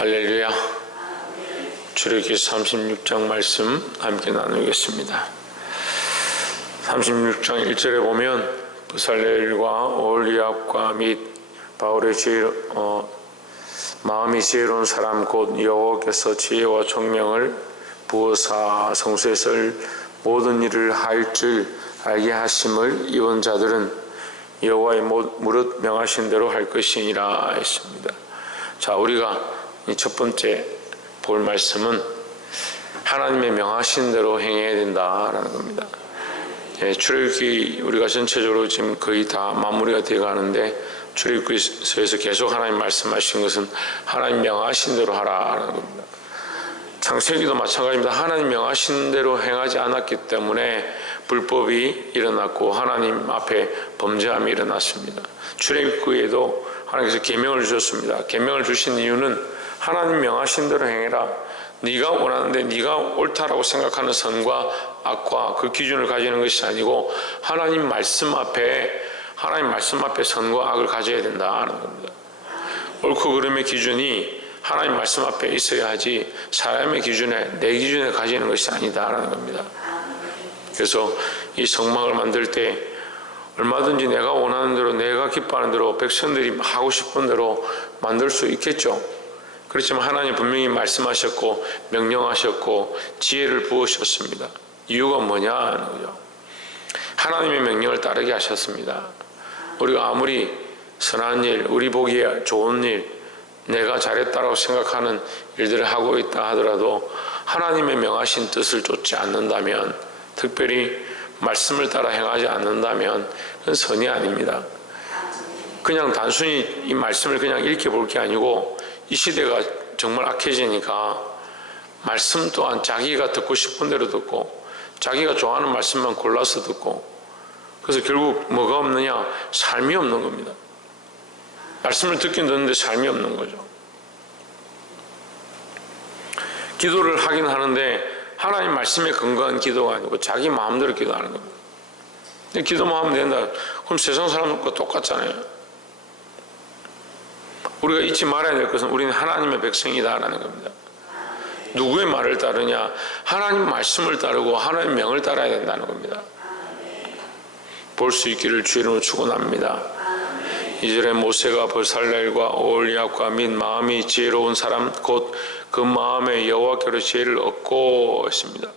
할렐루야. 출애굽기 36장 말씀 함께 나누겠습니다. 36장 1절에 보면 부살렐과 오홀리압과 및 바울의 마음이 지혜로운 사람 곧 여호와께서 지혜와 총명을 부어사 성소에 설 모든 일을 할 줄 알게 하심을 입은 자들은 여호와의 무릇 명하신 대로 할 것이니라 했습니다. 자, 우리가 이 첫 번째 볼 말씀은 하나님의 명하신 대로 행해야 된다라는 겁니다. 출애굽기 우리가 전체적으로 지금 거의 다 마무리가 되어 가는데, 출애굽기서에서 계속 하나님 말씀하신 것은 하나님 명하신 대로 하라라는 겁니다. 창세기도 마찬가지입니다. 하나님 명하신 대로 행하지 않았기 때문에 불법이 일어났고 하나님 앞에 범죄함이 일어났습니다. 출애굽기에도 하나님께서 계명을 주셨습니다. 계명을 주신 이유는 하나님 명하신 대로 행해라. 네가 원하는데 네가 옳다라고 생각하는 선과 악과 그 기준을 가지는 것이 아니고 하나님 말씀 앞에 선과 악을 가져야 된다는 겁니다. 옳고 그름의 기준이 하나님 말씀 앞에 있어야 하지 사람의 기준에, 내 기준에 가지는 것이 아니다라는 겁니다. 그래서 이 성막을 만들 때 얼마든지 내가 원하는 대로, 내가 기뻐하는 대로, 백성들이 하고 싶은 대로 만들 수 있겠죠. 그렇지만 하나님 분명히 말씀하셨고 명령하셨고 지혜를 부으셨습니다. 이유가 뭐냐는 거죠. 하나님의 명령을 따르게 하셨습니다. 우리가 아무리 선한 일, 우리 보기에 좋은 일, 내가 잘했다고 생각하는 일들을 하고 있다 하더라도 하나님의 명하신 뜻을 좇지 않는다면, 특별히 말씀을 따라 행하지 않는다면 그건 선이 아닙니다. 그냥 단순히 이 말씀을 그냥 읽혀볼 게 아니고, 이 시대가 정말 악해지니까 말씀 또한 자기가 듣고 싶은 대로 듣고 자기가 좋아하는 말씀만 골라서 듣고, 그래서 결국 뭐가 없느냐? 삶이 없는 겁니다. 말씀을 듣긴 듣는데 삶이 없는 거죠. 기도를 하긴 하는데 하나님 말씀에 근거한 기도가 아니고 자기 마음대로 기도하는 겁니다. 기도만 하면 된다. 그럼 세상 사람들과 똑같잖아요. 우리가 잊지 말아야 될 것은 우리는 하나님의 백성이다라는 겁니다. 누구의 말을 따르냐? 하나님 말씀을 따르고 하나님 명을 따라야 된다는 겁니다. 볼 수 있기를 주의 이름으로 축원합니다. 2절에 모세가 부살렐과 오홀리압과 및 마음이 지혜로운 사람 곧 그 마음에 여호와께로 지혜를 얻고 했습니다.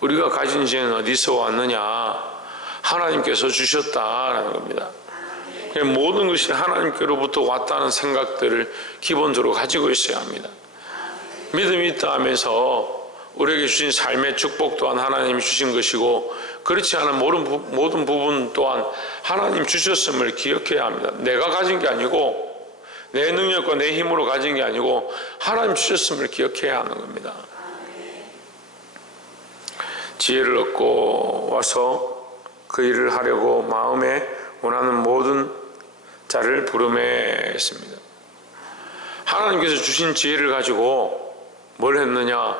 우리가 가진 지혜는 어디서 왔느냐? 하나님께서 주셨다라는 겁니다. 모든 것이 하나님께로부터 왔다는 생각들을 기본적으로 가지고 있어야 합니다. 믿음이 있다 하면서 우리에게 주신 삶의 축복 또한 하나님이 주신 것이고, 그렇지 않은 모든 부분 또한 하나님 주셨음을 기억해야 합니다. 내가 가진 게 아니고, 내 능력과 내 힘으로 가진 게 아니고 하나님 주셨음을 기억해야 하는 겁니다. 지혜를 얻고 와서 그 일을 하려고 마음에 원하는 모든 자를 부르매 했습니다. 하나님께서 주신 지혜를 가지고 뭘 했느냐?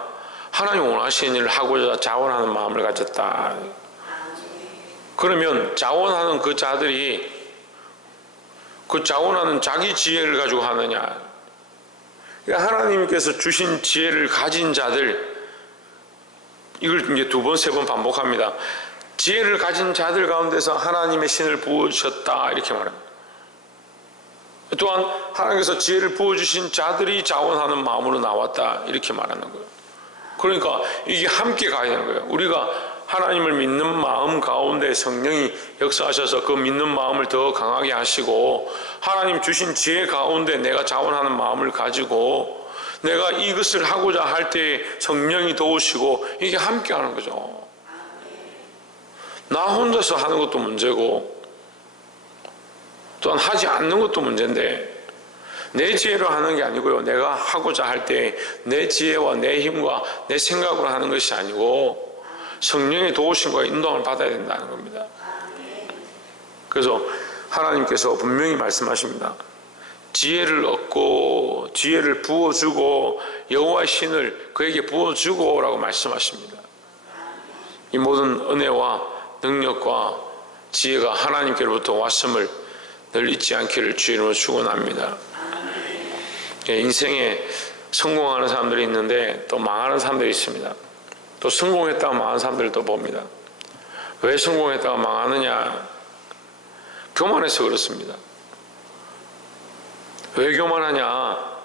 하나님 원하시는 일을 하고자 자원하는 마음을 가졌다. 그러면 자원하는 그 자들이 그 자원하는 자기 지혜를 가지고 하느냐? 하나님께서 주신 지혜를 가진 자들, 이걸 이제 두 번, 세 번 반복합니다. 지혜를 가진 자들 가운데서 하나님의 신을 부으셨다, 이렇게 말합니다. 또한 하나님께서 지혜를 부어주신 자들이 자원하는 마음으로 나왔다, 이렇게 말하는 거예요. 그러니까 이게 함께 가야 되는 거예요. 우리가 하나님을 믿는 마음 가운데 성령이 역사하셔서 그 믿는 마음을 더 강하게 하시고, 하나님 주신 지혜 가운데 내가 자원하는 마음을 가지고 내가 이것을 하고자 할 때 성령이 도우시고, 이게 함께 하는 거죠. 나 혼자서 하는 것도 문제고 또한 하지 않는 것도 문제인데, 내 지혜로 하는 게 아니고요, 내가 하고자 할 때 내 지혜와 내 힘과 내 생각으로 하는 것이 아니고 성령의 도우심과 인도함을 받아야 된다는 겁니다. 그래서 하나님께서 분명히 말씀하십니다. 지혜를 얻고 지혜를 부어주고 여호와의 신을 그에게 부어주고 라고 말씀하십니다. 이 모든 은혜와 능력과 지혜가 하나님께로부터 왔음을 늘 잊지 않기를 주의 이름으로 축원합니다. 인생에 성공하는 사람들이 있는데 또 망하는 사람들이 있습니다. 또 성공했다가 망한 사람들도 봅니다. 왜 성공했다가 망하느냐? 교만해서 그렇습니다. 왜 교만하냐?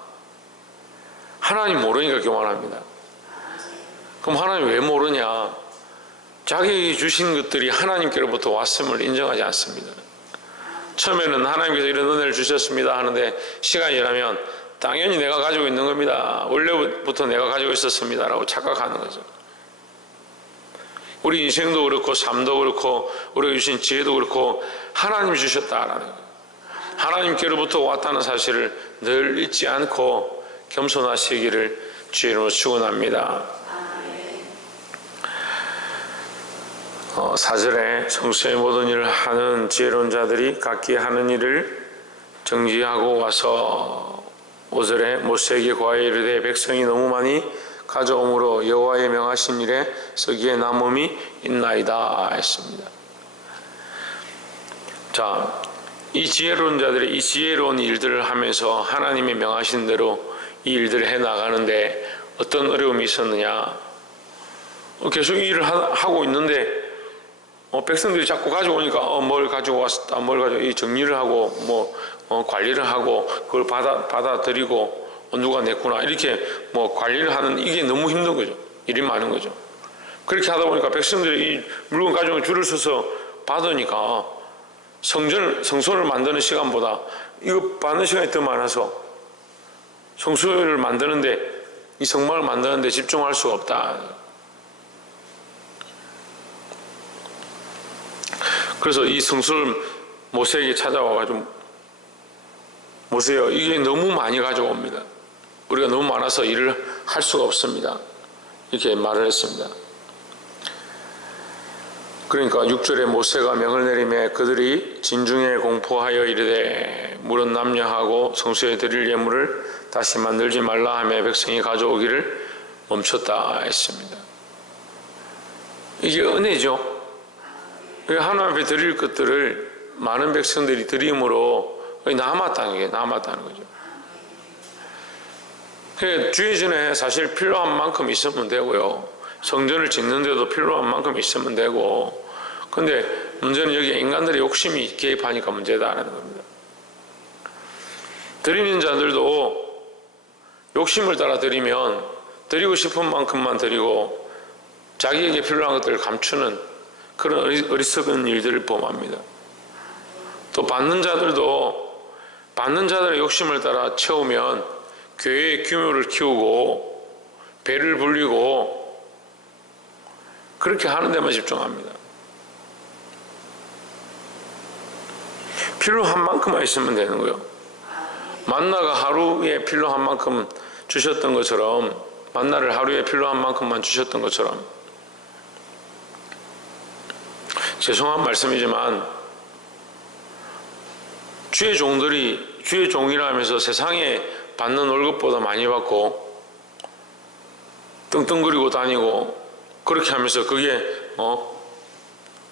하나님 모르니까 교만합니다. 그럼 하나님 왜 모르냐? 자기 주신 것들이 하나님께로부터 왔음을 인정하지 않습니다. 처음에는 하나님께서 이런 은혜를 주셨습니다 하는데 시간이 지나면 당연히 내가 가지고 있는 겁니다. 원래부터 내가 가지고 있었습니다 라고 착각하는 거죠. 우리 인생도 그렇고 삶도 그렇고 우리가 주신 지혜도 그렇고 하나님이 주셨다라는 거예요. 하나님께로부터 왔다는 사실을 늘 잊지 않고 겸손하시기를 주의 이름으로 축원합니다. 4절에 성수의 모든 일을 하는 지혜로운 자들이 각기 하는 일을 정지하고 와서 5절에 모세에게 고하여 이르되 백성이 너무 많이 가져오므로 여호와의 명하신 일에 서기에 남음이 있나이다 했습니다. 자, 이 지혜로운 자들이 이 지혜로운 일들을 하면서 하나님의 명하신 대로 이 일들을 해나가는데 어떤 어려움이 있었느냐? 계속 이 일을 하고 있는데 백성들이 자꾸 가져오니까 뭘 가지고 왔다, 뭘 가지고 이 정리를 하고 관리를 하고 그걸 받아들이고 누가 냈구나 이렇게 관리를 하는 이게 너무 힘든 거죠. 일이 많은 거죠. 그렇게 하다 보니까 백성들이 이 물건 가지고 줄을 서서 받으니까 성소를 만드는 시간보다 이거 받는 시간이 더 많아서 성소를 만드는데 이 성막을 만드는데 집중할 수가 없다. 그래서 이 성소를 모세에게 찾아와가지고 모세요, 이게 너무 많이 가져옵니다. 우리가 너무 많아서 일을 할 수가 없습니다. 이렇게 말을 했습니다. 그러니까 6절에 모세가 명을 내리매 그들이 진중에 공포하여 이르되 물은 남녀하고 성소에 드릴 예물을 다시 만들지 말라 하며 백성이 가져오기를 멈췄다 했습니다. 이게 은혜죠. 하나님 앞에 드릴 것들을 많은 백성들이 드림으로 남았다는 거죠. 주의 전에 사실 필요한 만큼 있으면 되고요. 성전을 짓는데도 필요한 만큼 있으면 되고, 근데 문제는 여기 인간들의 욕심이 개입하니까 문제다라는 겁니다. 드리는 자들도 욕심을 따라 드리면 드리고 싶은 만큼만 드리고 자기에게 필요한 것들을 감추는 그런 어리석은 일들을 범합니다. 또 받는 자들도 받는 자들의 욕심을 따라 채우면 교회의 규모를 키우고 배를 불리고 그렇게 하는 데만 집중합니다. 필요한 만큼만 있으면 되는 거예요. 만나가 하루에 필요한 만큼 주셨던 것처럼, 만나를 하루에 필요한 만큼만 주셨던 것처럼, 죄송한 말씀이지만 주의 종들이 주의 종이라 하면서 세상에 받는 월급보다 많이 받고 떵떵거리고 다니고 그렇게 하면서 그게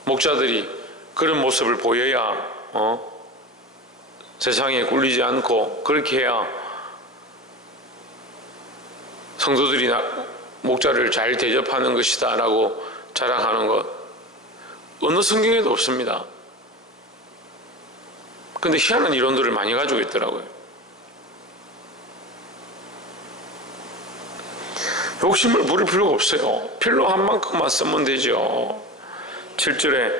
목자들이 그런 모습을 보여야 세상에 굴리지 않고 그렇게 해야 성도들이 목자를 잘 대접하는 것이다 라고 자랑하는 것 어느 성경에도 없습니다. 근데 희한한 이론들을 많이 가지고 있더라고요. 욕심을 부릴 필요가 없어요. 필요한 만큼만 쓰면 되죠. 7절에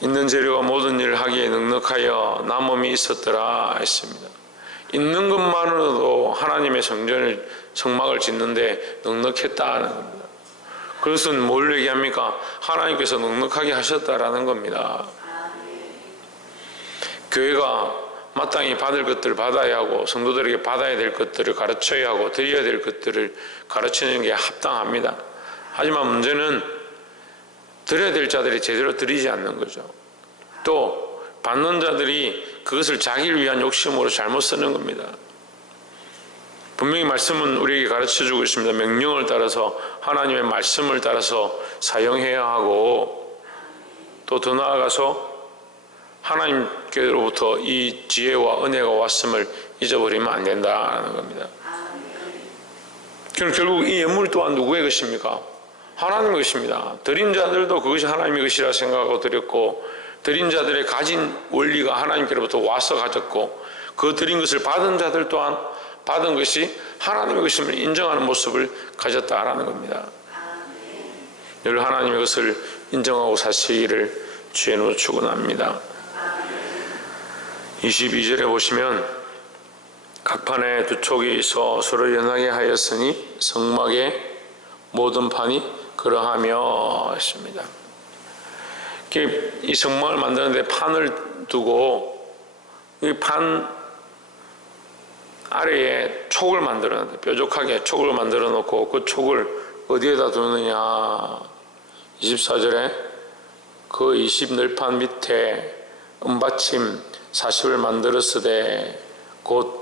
있는 재료가 모든 일을 하기에 넉넉하여 남음이 있었더라 했습니다. 있는 것만으로도 하나님의 성막을 짓는데 넉넉했다는 겁니다. 그것은 뭘 얘기합니까? 하나님께서 넉넉하게 하셨다라는 겁니다. 교회가 마땅히 받을 것들을 받아야 하고 성도들에게 받아야 될 것들을 가르쳐야 하고 드려야 될 것들을 가르치는 게 합당합니다. 하지만 문제는 드려야 될 자들이 제대로 드리지 않는 거죠. 또 받는 자들이 그것을 자기를 위한 욕심으로 잘못 쓰는 겁니다. 분명히 말씀은 우리에게 가르쳐주고 있습니다. 명령을 따라서 하나님의 말씀을 따라서 사용해야 하고 또 더 나아가서 하나님께로부터 이 지혜와 은혜가 왔음을 잊어버리면 안 된다는 겁니다. 그럼 결국 이 예물 또한 누구의 것입니까? 하나님의 것입니다. 드린 자들도 그것이 하나님의 것이라 생각하고 드렸고, 드린 자들의 가진 원리가 하나님께로부터 와서 가졌고, 그 드린 것을 받은 자들 또한 받은 것이 하나님의 것임을 인정하는 모습을 가졌다라는 겁니다. 늘 하나님의 것을 인정하고 사시기를 주의 이름으로 축원합니다. 22절에 보시면 각 판에 두 촉이 있어 서로 연하게 하였으니 성막의 모든 판이 그러하며 했습니다. 이 성막을 만드는데 판을 두고 이 판 아래에 촉을 만들었는데 뾰족하게 촉을 만들어 놓고 그 촉을 어디에다 두느냐? 24절에 그 20널판 밑에 은받침 40을 만들었으되 곧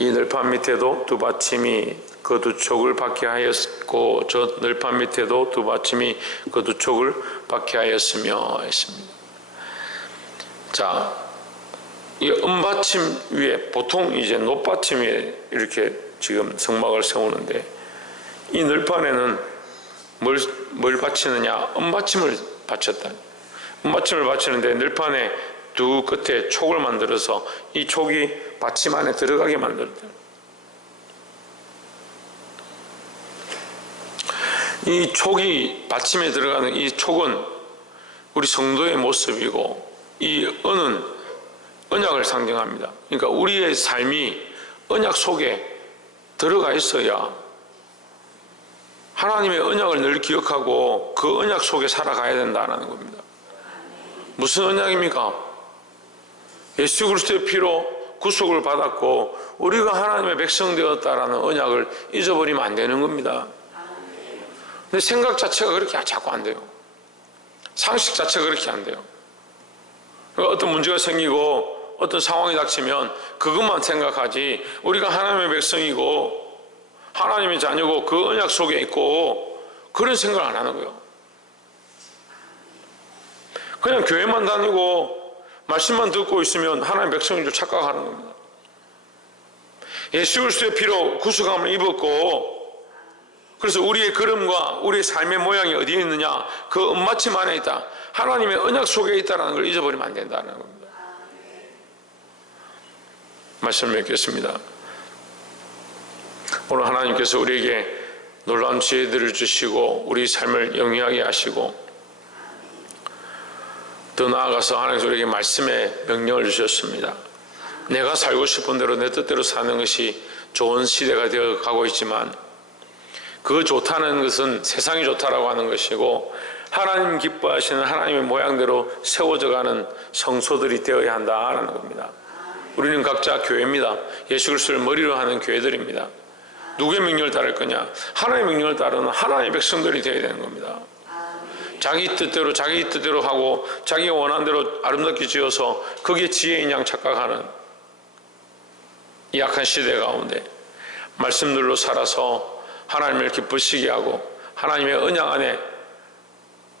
이 널판 밑에도 두 받침이 그 두 촉을 받게 하였고 저 널판 밑에도 두 받침이 그 두 촉을 받게 하였으며 했습니다. 자, 이 은받침 위에 보통 이제 높받침 위에 이렇게 지금 성막을 세우는데 이 널판에는 뭘 바치느냐? 은받침을 바쳤다. 은받침을 바치는데 널판에 두 끝에 촉을 만들어서 이 촉이 받침 안에 들어가게 만들었다. 이 촉이 받침에 들어가는 이 촉은 우리 성도의 모습이고 이 은은 언약을 상징합니다. 그러니까 우리의 삶이 언약 속에 들어가 있어야 하나님의 언약을 늘 기억하고 그 언약 속에 살아가야 된다는 겁니다. 무슨 언약입니까? 예수 그리스도의 피로 구속을 받았고 우리가 하나님의 백성 되었다라는 언약을 잊어버리면 안 되는 겁니다. 근데 생각 자체가 그렇게 자꾸 안 돼요. 상식 자체가 그렇게 안 돼요. 어떤 문제가 생기고 어떤 상황이 닥치면 그것만 생각하지 우리가 하나님의 백성이고 하나님의 자녀고 그 언약 속에 있고 그런 생각을 안 하는 거예요. 그냥 교회만 다니고 말씀만 듣고 있으면 하나님의 백성인 줄 착각하는 겁니다. 예수 그리스도의 피로 구속함을 입었고 그래서 우리의 걸음과 우리의 삶의 모양이 어디에 있느냐? 그 은받침 안에 있다. 하나님의 언약 속에 있다는 걸 잊어버리면 안 된다는 겁니다. 말씀을 맺겠습니다. 오늘 하나님께서 우리에게 놀라운 지혜들을 주시고 우리 삶을 영위하게 하시고 더 나아가서 하나님께서 우리에게 말씀의 명령을 주셨습니다. 내가 살고 싶은 대로 내 뜻대로 사는 것이 좋은 시대가 되어 가고 있지만 그 좋다는 것은 세상이 좋다라고 하는 것이고 하나님 기뻐하시는 하나님의 모양대로 세워져 가는 성소들이 되어야 한다라는 겁니다. 우리는 각자 교회입니다. 예수 그리스도를 머리로 하는 교회들입니다. 누구의 명령을 따를 거냐? 하나님의 명령을 따르는 하나님의 백성들이 되어야 되는 겁니다. 자기 뜻대로 하고 자기가 원하는 대로 아름답게 지어서 그게 지혜인 양 착각하는 이 약한 시대 가운데 말씀들로 살아서 하나님을 기쁘시게 하고 하나님의 언약 안에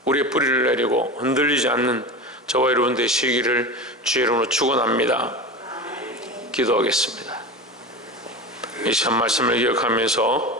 우리의 뿌리를 내리고 흔들리지 않는 저와 여러분 되시기를 주의 이름으로 축원합니다. 기도하겠습니다. 이 시간 말씀을 기억하면서